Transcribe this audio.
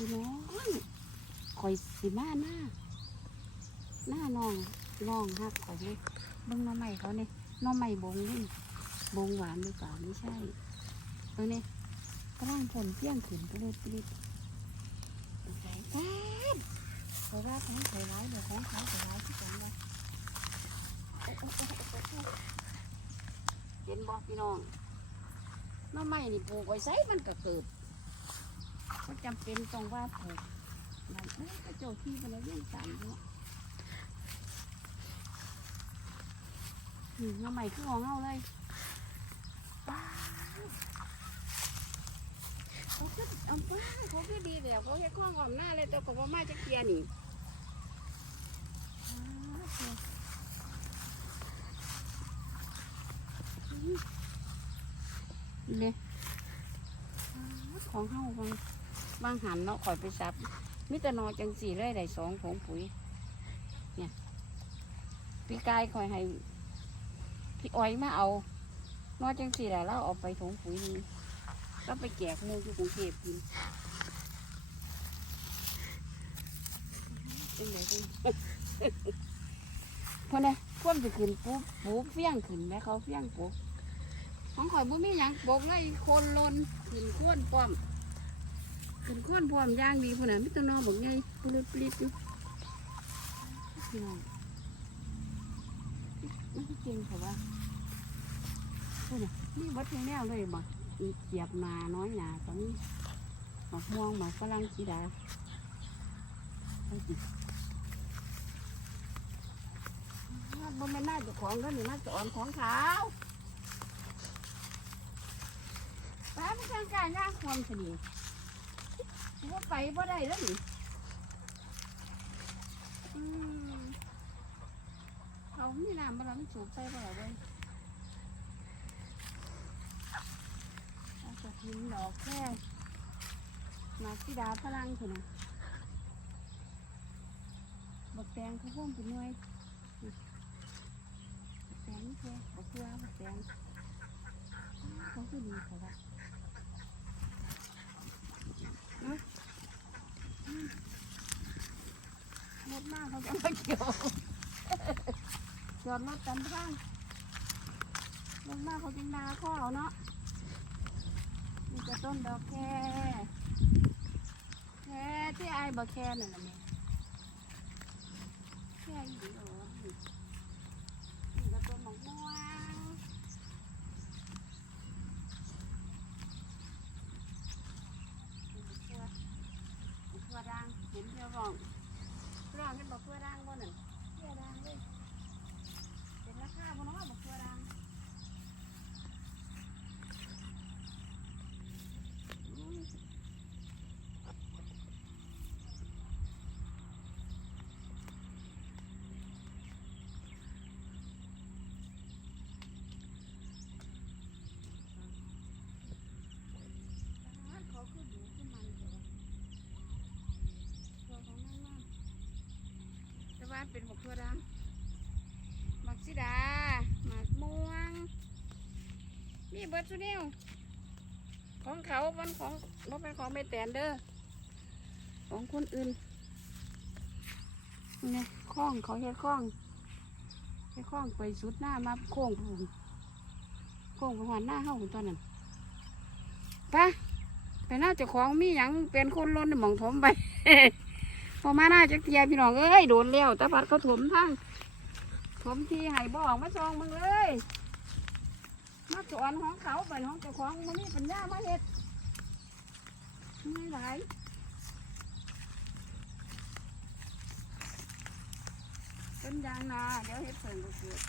พี่น้องข่อยสิมาหน้าหน้าน้องน้องฮักข่อยเลยเบิ่งน้องใหม่เขาเนี่ยน้องใหม่บงนี่บงหวานหรือเปล่าไม่ใช่เออเนี่ยกำลังผลเที่ยงขึ้นก็เลยปิดใส่ตานเพราะว่าเขาไม่ใส่ร้ายเดี๋ยวของเขาใส่ร้ายที่จังเลยเห็นบอกพี่น้องน้องใหม่นี่ปลูกไว้ใส่มันก็เกิด ก็จำเป็นต้องว่าปลูกนั่นเอ้ยกระโจกที่มันแล้วยังสั่นเนาะอืมน้ำใหม่คือของเอาเลยว้าเขาคือเอาว้าเขาคือดีเลยเขาแค่ข้องออมหน้าเลยแต่ก็บ่ามาจะเคลียร์นี่ว้าวนี่เลยของเฮาบาง บางหันเนาะข่อยไปซับมิตรนอจังสี่เลยได้สองผงปุ๋ย เนี่ยพี่กายข่อยให้พี่อ้อยมาเอานอจังสี่แหละเราเอาไปถงปุ๋ยนี่ก็ไปแจกหมูที่กรุงเทพกินเป็นไงพี่พอเนี่ยพ่วมจะขึ้นปุ๊บปุ๊บเฟี้ยงขึ้นไหมเขาเฟี้ยงปุ๊บของข่อยบ่มีหยังบกเลยโคนลนขึ้นโคนป้อม ขึ้นโคนป้อมย่างดีพวกนั้นมิตรนอบอกไงปลุดปลิดอยู่พี่น้องมันก็จริงค่ะว่านี่วัดแนวเลยบ่อีเกียบมาน้อยหนาตอนนี้หมอกม่วงหมอกฝรั่งสีดาเอาสิบ่แม่นน่าจะของก็นี่มาสอนของขาวป้าไม่ทางการย่างความสนิทว่า ไปบ่ได้แล้วนี่อืมเขามีน้ำมาแล้วมันสูบไปบ่ได้เลยเอากระถิ่นดอกแค่มาสิดาพลังเถอะนะบักแตงเขาพ่มเป็นหน่วยบักแตงนี่แค่บักเกลือบักแตงเขาคือดีเขาละเอ้ยอืมรถ มาเกี่ยวจอดรถกันบ้างรถมาเขาจึงดาข้อเนาะนี่ก็ต้นดอกแคแค่ที่ไอ้บอกแค่นั่นแหละแม่แค่อีกเหรอนี่นี่ก็ต้นมะม่วงนี่ก็เพื่อเพื่อด่างเห็นเพื่อรองร้องเห็นบอกเพื่อด่างบ่นั่นเพื่อด่างเลยเป็นราคาบ่เนาะบอกเพื่อด่าง อืมเขาคือดูขึ้นมันเถอะตัวของนั่นมาก แต่ว่าเป็นหมกตัวดังหมักสิดาหมักม่วงมีเบิร์ดสุเนียวของเขามันของบ่เป็นของไม่แตนเด้อ ของคนอื่นนี่คล้องเขาเฮ็ดคล้องเฮ็ดคล้องไปสุดหน้ามาโค้งผูนโค้งไปหวานหน้าเฮาตอนนั้นไปไปหน้าเจ้าของมีหยังเป็นคนล้นหมองถมไป พอมาหน้าจักเทียพี่น้องเอ้ยโดนแล้วตาปัดเขาถมทั้งถมทีให้บ่ออกมาซองมึงเลยมาสอนของเขาไปของเจ้าของมันนี่ปัญญามาเฮ็ดไม่ไหลเป็นยางนาเดี๋ยวเฮ็ดเพิ่งก็เกิด